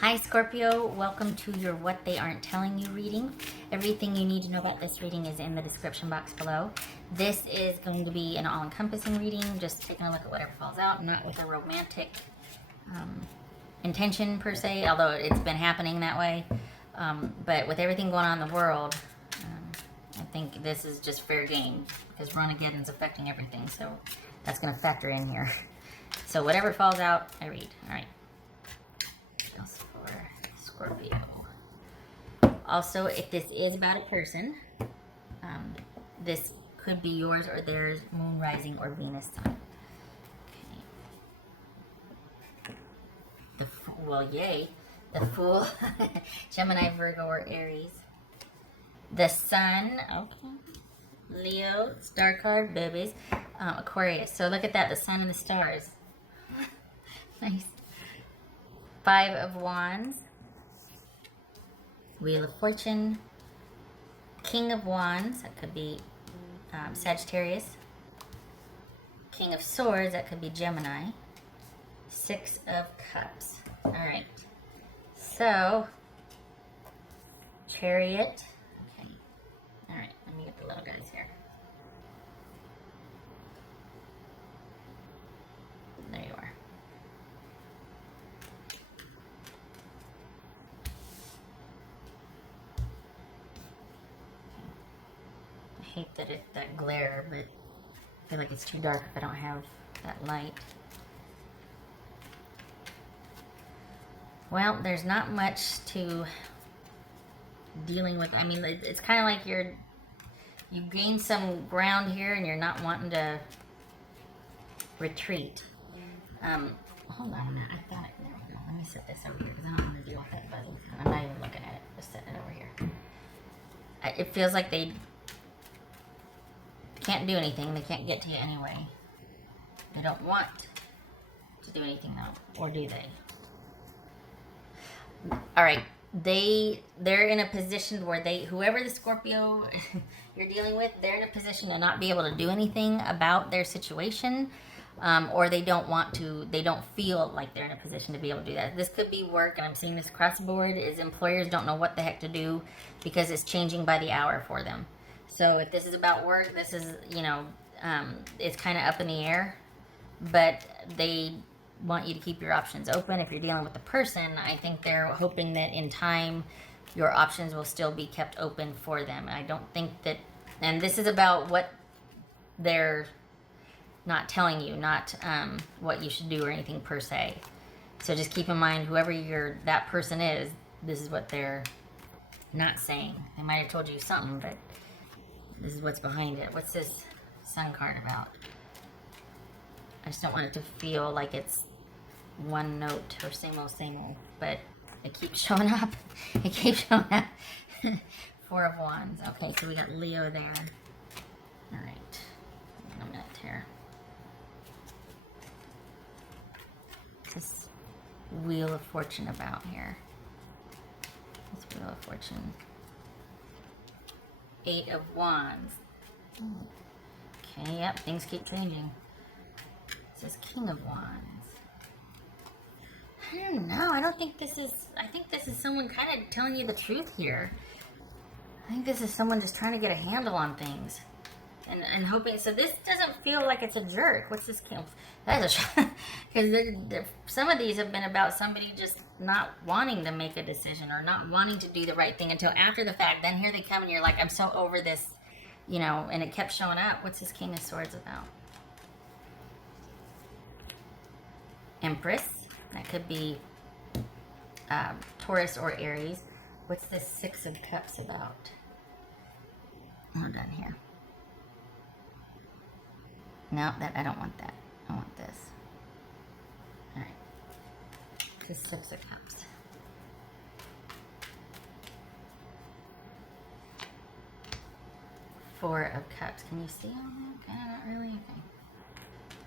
Hi Scorpio, welcome to your What They Aren't Telling You reading. Everything you need to know about this reading is in the description box below. This is going to be an all-encompassing reading, just taking a look at whatever falls out, not with a romantic intention per se, although it's been happening that way. But with everything going on in the world, I think this is just fair game because Ron-ageddon's affecting everything, so that's going to factor in here. So whatever falls out, I read. All right. For Scorpio. Also, if this is about a person, this could be yours or theirs, moon, rising, or Venus sign. Okay. The Fool, Gemini, Virgo, or Aries. The Sun, okay. Leo, star card, babies. Aquarius. So look at that, the Sun and the stars. Nice. Five of Wands, Wheel of Fortune, King of Wands, that could be Sagittarius, King of Swords, that could be Gemini, Six of Cups. All right, so Chariot. Okay, all right, let me get the little guys here. There you are. I hate that glare, but I feel like it's too dark if I don't have that light. Well, there's not much to dealing with. I mean, it's kind of like you gain some ground here and you're not wanting to retreat. Hold on a minute. I thought there we go. Let me set this over here because I don't want to deal with that button. I'm not even looking at it. Just setting it over here. It feels like they can't do anything. They can't get to you anyway. They don't want to do anything though, or do they? All right, they're in a position where whoever the Scorpio you're dealing with, they're in a position to not be able to do anything about their situation, or they don't want to. They don't feel like they're in a position to be able to do that. This could be work, and I'm seeing this across the board. Is employers don't know what the heck to do because it's changing by the hour for them. So if this is about work, this is, it's kind of up in the air, but they want you to keep your options open. If you're dealing with the person, I think they're hoping that in time your options will still be kept open for them. And I don't think that, and this is about what they're not telling you, not what you should do or anything per se. So just keep in mind, whoever that person is, this is what they're not saying. They might have told you something, but this is what's behind it. What's this Sun card about? I just don't want it to feel like it's one note or same old, but it keeps showing up. It keeps showing up. Four of Wands. Okay, so we got Leo there. All right. In a minute here. What's this Wheel of Fortune about here? What's Wheel of Fortune? Eight of Wands. Okay, yep, things keep changing. It says King of Wands. I don't know. I think this is someone kind of telling you the truth here. I think this is someone just trying to get a handle on things. And hoping, so this doesn't feel like it's a jerk. What's this? That is a because some of these have been about somebody just not wanting to make a decision or not wanting to do the right thing until after the fact. Then here they come and you're like, I'm so over this, and it kept showing up. What's this King of Swords about? Empress. That could be Taurus or Aries. What's this Six of Cups about? Hold on here. No, I don't want that. I want this. All right. This Six of Cups. Four of Cups. Can you see all that? Not really. Okay.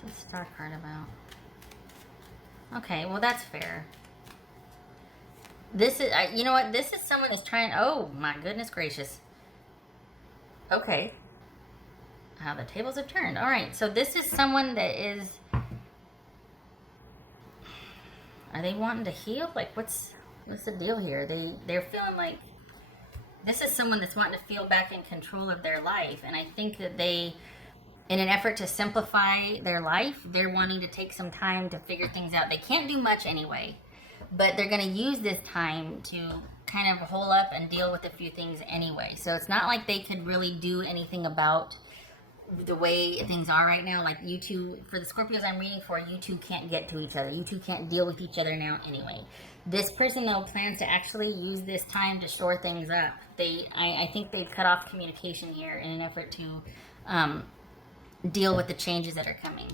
What's this Star card about? Okay, well that's fair. This is, you know what? This is someone who's trying. Oh my goodness gracious. Okay. How the tables have turned. All right, so this is someone that is Are they wanting to heal? Like, what's What's the deal here? They're feeling like this is someone that's wanting to feel back in control of their life, and I think that they, in an effort to simplify their life, they're wanting to take some time to figure things out. They can't do much anyway, but they're going to use this time to kind of hole up and deal with a few things anyway. So it's not like they could really do anything about the way things are right now. Like you two, for the Scorpios I'm reading for, you two can't get to each other. You two can't deal with each other now anyway. This person, though, plans to actually use this time to shore things up. I think they've cut off communication here in an effort to deal with the changes that are coming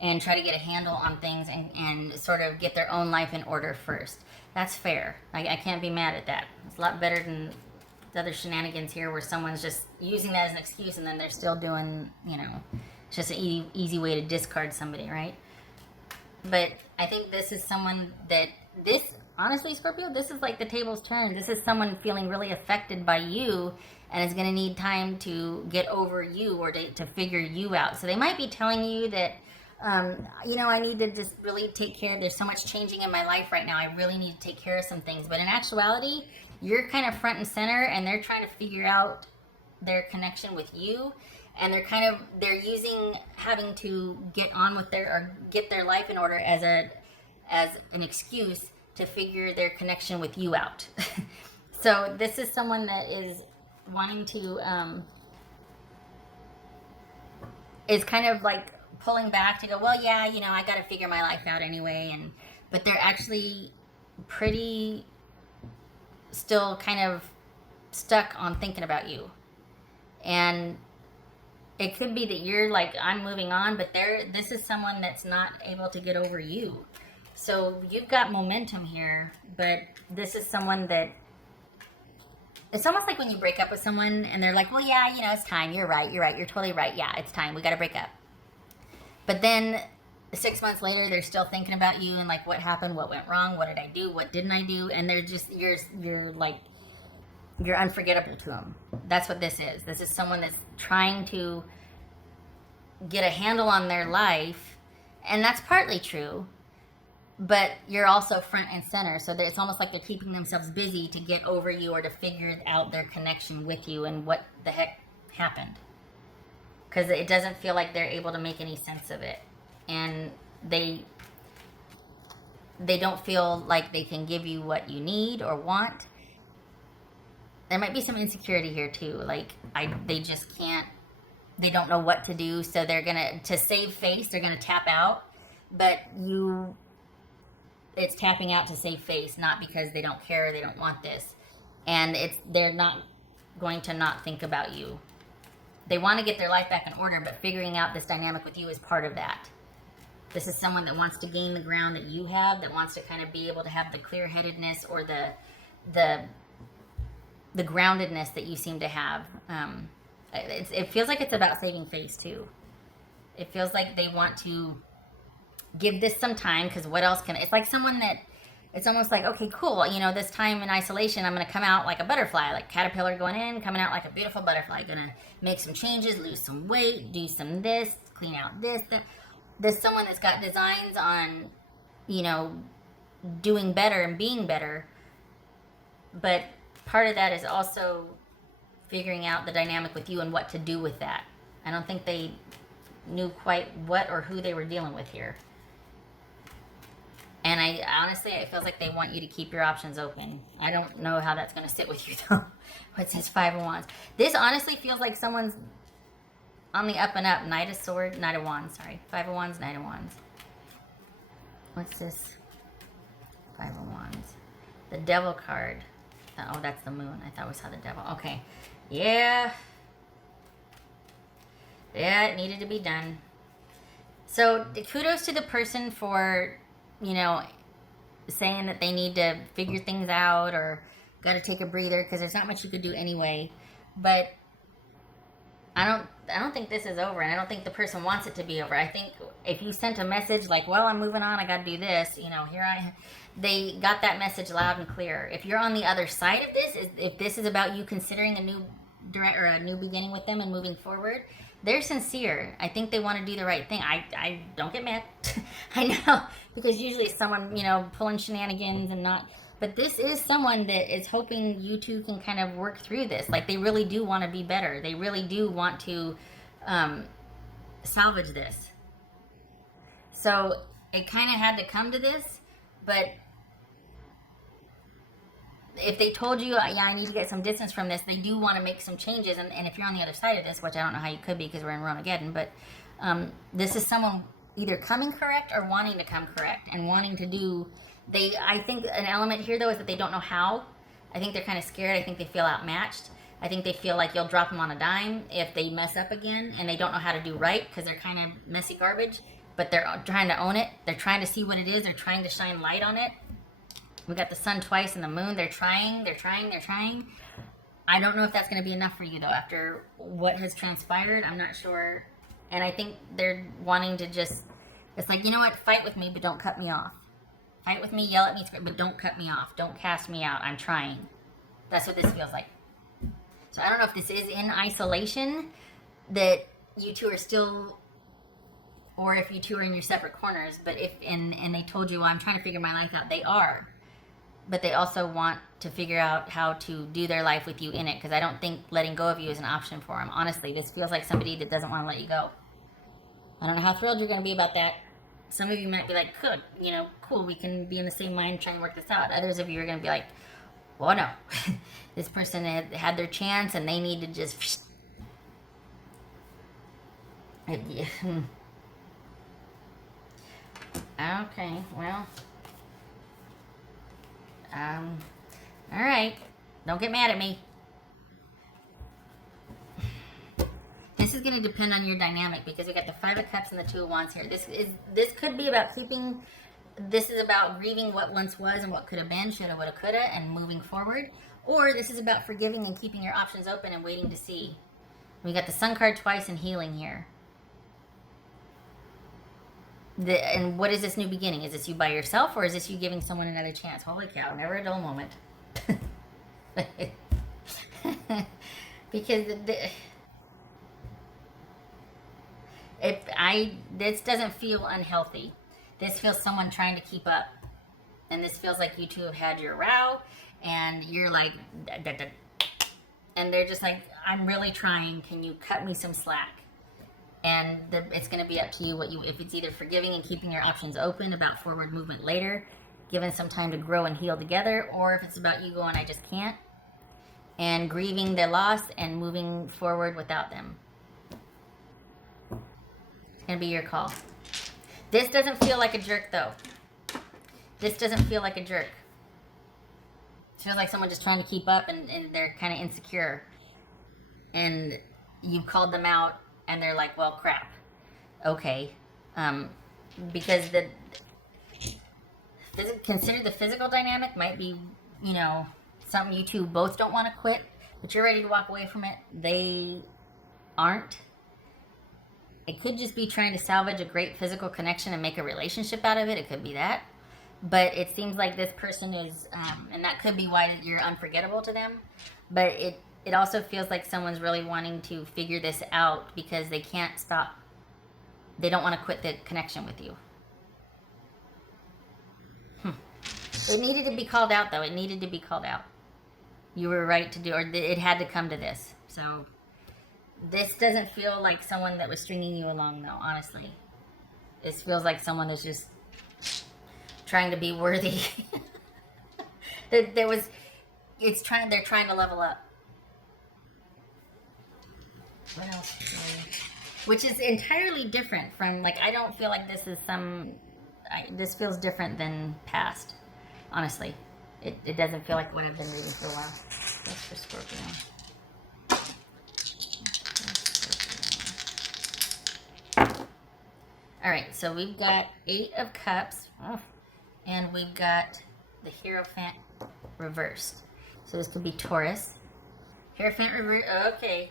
and try to get a handle on things and sort of get their own life in order first. That's fair. I can't be mad at that. It's a lot better than the other shenanigans here where someone's just using that as an excuse and then they're still doing, it's just an easy way to discard somebody, right? But I think this is someone that honestly, Scorpio, this is like the tables turned. This is someone feeling really affected by you and is going to need time to get over you or to figure you out. So they might be telling you that, I need to just really take care. There's so much changing in my life right now. I really need to take care of some things. But in actuality, you're kind of front and center and they're trying to figure out their connection with you. And they're using having to get their life in order as an excuse to figure their connection with you out. So this is someone that is wanting to, is kind of like pulling back to go, well, yeah, I got to figure my life out anyway. But they're actually pretty still kind of stuck on thinking about you. And it could be that you're like, I'm moving on, but this is someone that's not able to get over you. So you've got momentum here, but this is someone that, it's almost like when you break up with someone and they're like, well, yeah, it's time. You're right. You're totally right. Yeah, it's time. We got to break up. But then 6 months later, they're still thinking about you and like, what happened? What went wrong? What did I do? What didn't I do? And they're just, you're unforgettable to them. That's what this is. This is someone that's trying to get a handle on their life. And that's partly true. But you're also front and center. So it's almost like they're keeping themselves busy to get over you or to figure out their connection with you and what the heck happened. Because it doesn't feel like they're able to make any sense of it. And they don't feel like they can give you what you need or want. There might be some insecurity here too. Like they just can't, they don't know what to do. So they're to save face, they're going to tap out. But it's tapping out to save face, not because they don't care or they don't want this. And they're not going to not think about you. They want to get their life back in order, but figuring out this dynamic with you is part of that. This is someone that wants to gain the ground that you have, that wants to kind of be able to have the clear-headedness or the groundedness that you seem to have. It feels like it's about saving face too. It feels like they want to give this some time, because what else it's like someone that, it's almost like, okay, cool, this time in isolation, I'm going to come out like a butterfly, like caterpillar going in, coming out like a beautiful butterfly, going to make some changes, lose some weight, do some this, clean out this, that. There's someone that's got designs on, doing better and being better, but part of that is also figuring out the dynamic with you and what to do with that. I don't think they knew quite what or who they were dealing with here. And it feels like they want you to keep your options open. I don't know how that's going to sit with you, though. It says 5 of Wands. This honestly feels like someone's on the up and up. Knight of Wands, sorry. 5 of Wands, Knight of Wands. What's this? 5 of Wands. The Devil card. Oh, that's the moon. I thought we saw the Devil. Okay. Yeah. Yeah, it needed to be done. So, kudos to the person for, saying that they need to figure things out or got to take a breather, because there's not much you could do anyway. But I don't think this is over, and I don't think the person wants it to be over. I think if you sent a message like, well, I'm moving on, I got to do this, they got that message loud and clear. If you're on the other side of this, if this is about you considering a new beginning with them and moving forward, they're sincere. I think they want to do the right thing. I don't get mad. I know, because usually someone, pulling shenanigans and not, But this is someone that is hoping you two can kind of work through this. Like, they really do want to be better. They really do want to salvage this. So it kind of had to come to this, but if they told you, yeah, I need to get some distance from this, they do want to make some changes. And if you're on the other side of this, which I don't know how you could be because we're in Ronageddon, but this is someone either coming correct or wanting to come correct and wanting to do. I think an element here, though, is that they don't know how. I think they're kind of scared. I think they feel outmatched. I think they feel like you'll drop them on a dime if they mess up again, and they don't know how to do right because they're kind of messy garbage, but they're trying to own it. They're trying to see what it is. They're trying to shine light on it. We got the sun twice and the moon. They're trying. I don't know if that's going to be enough for you, though, after what has transpired. I'm not sure. And I think they're wanting to just, it's like, you know what? Fight with me, but don't cut me off. Fight with me, yell at me, but don't cut me off. Don't cast me out. I'm trying. That's what this feels like. So I don't know if this is in isolation, that you two are still, or if you two are in your separate corners, but if, and they told you, well, I'm trying to figure my life out. They are. But they also want to figure out how to do their life with you in it, because I don't think letting go of you is an option for them. Honestly, this feels like somebody that doesn't want to let you go. I don't know how thrilled you're going to be about that. Some of you might be like, good, cool, we can be in the same mind trying to work this out. Others of you are going to be like, well, no. This person had their chance and they need to just... Okay, well... Alright. Don't get mad at me. This is going to depend on your dynamic, because we got the Five of Cups and the Two of Wands here. This could be about keeping... This is about grieving what once was and what could have been, shoulda, woulda, coulda, and moving forward. Or this is about forgiving and keeping your options open and waiting to see. We got the Sun card twice and healing here. And what is this new beginning? Is this you by yourself, or is this you giving someone another chance? Holy cow, never a dull moment. Because this doesn't feel unhealthy. This feels someone trying to keep up. And this feels like you two have had your row, and you're like, and they're just like, I'm really trying. Can you cut me some slack? And it's going to be up to you if it's either forgiving and keeping your options open about forward movement later, given some time to grow and heal together, or if it's about you going, I just can't, and grieving their loss and moving forward without them. It's going to be your call. This doesn't feel like a jerk, though. This doesn't feel like a jerk. It feels like someone just trying to keep up, and they're kind of insecure. And you called them out, and they're like, well, crap. Okay. Because consider the physical dynamic might be, something you two both don't want to quit, but you're ready to walk away from it. They aren't. It could just be trying to salvage a great physical connection and make a relationship out of it. It could be that. But it seems like this person is, and that could be why you're unforgettable to them. But it also feels like someone's really wanting to figure this out because they can't stop. They don't want to quit the connection with you. It needed to be called out, though. It needed to be called out. You were right to do, or it had to come to this. So this doesn't feel like someone that was stringing you along, though, honestly. This feels like someone that's just trying to be worthy. They're trying to level up. What else? Which is entirely different from, I don't feel like this is this feels different than past, honestly. It doesn't feel like what I've been reading for a while. That's for Scorpio. Alright, so we've got 8 of Cups, and we've got the Hierophant reversed. So this could be Taurus. Hierophant reversed, okay.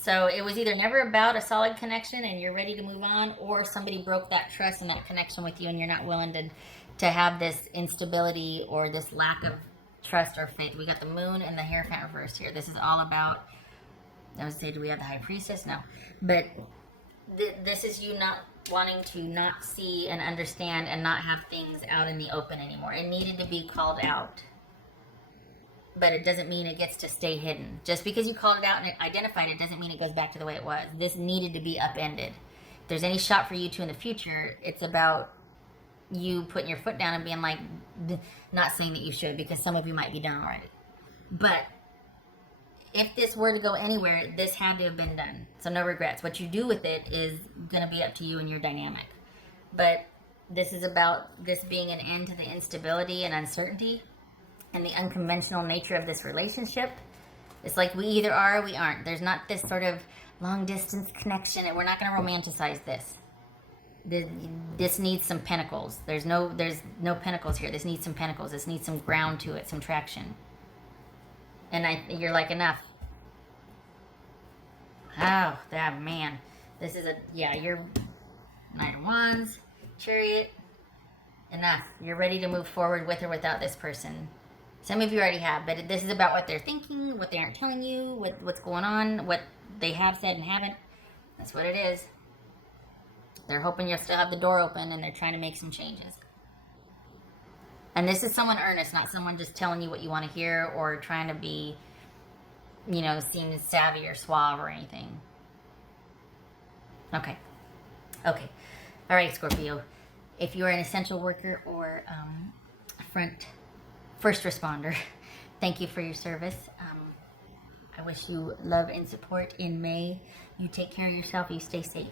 So it was either never about a solid connection and you're ready to move on, or somebody broke that trust and that connection with you and you're not willing to have this instability or this lack of trust or faith. We got the Moon and the Hierophant reversed here. This is all about, I would say, do we have the High Priestess? No. But this is you not wanting to not see and understand and not have things out in the open anymore. It needed to be called out. but it doesn't mean it gets to stay hidden. Just because you called it out and identified it doesn't mean it goes back to the way it was. This needed to be upended. If there's any shot for you two in the future, it's about you putting your foot down and being like, not saying that you should, because some of you might be done already. But if this were to go anywhere, this had to have been done. So no regrets. What you do with it is going to be up to you and your dynamic. But this is about this being an end to the instability and uncertainty and the unconventional nature of this relationship. It's like we either are or we aren't. There's not this sort of long distance connection, and we're not going to romanticize this. This needs some pentacles. There's no pentacles here. This needs some pentacles. This needs some ground to it, some traction. And you're like, enough. Oh, that man. This is you're Knight of Wands, Chariot. Enough. You're ready to move forward with or without this person. Some of you already have, but this is about what they're thinking, what they aren't telling you, what's going on, what they have said and haven't. That's what it is. They're hoping you'll still have the door open, and they're trying to make some changes. And this is someone earnest, not someone just telling you what you want to hear or trying to be, seem savvy or suave or anything. Okay. All right, Scorpio. If you're an essential worker or first responder, thank you for your service. I wish you love and support in May. You take care of yourself. You stay safe.